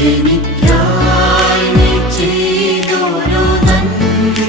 എനിക്കായി നീ ചെയ്തൊരു നന്ദി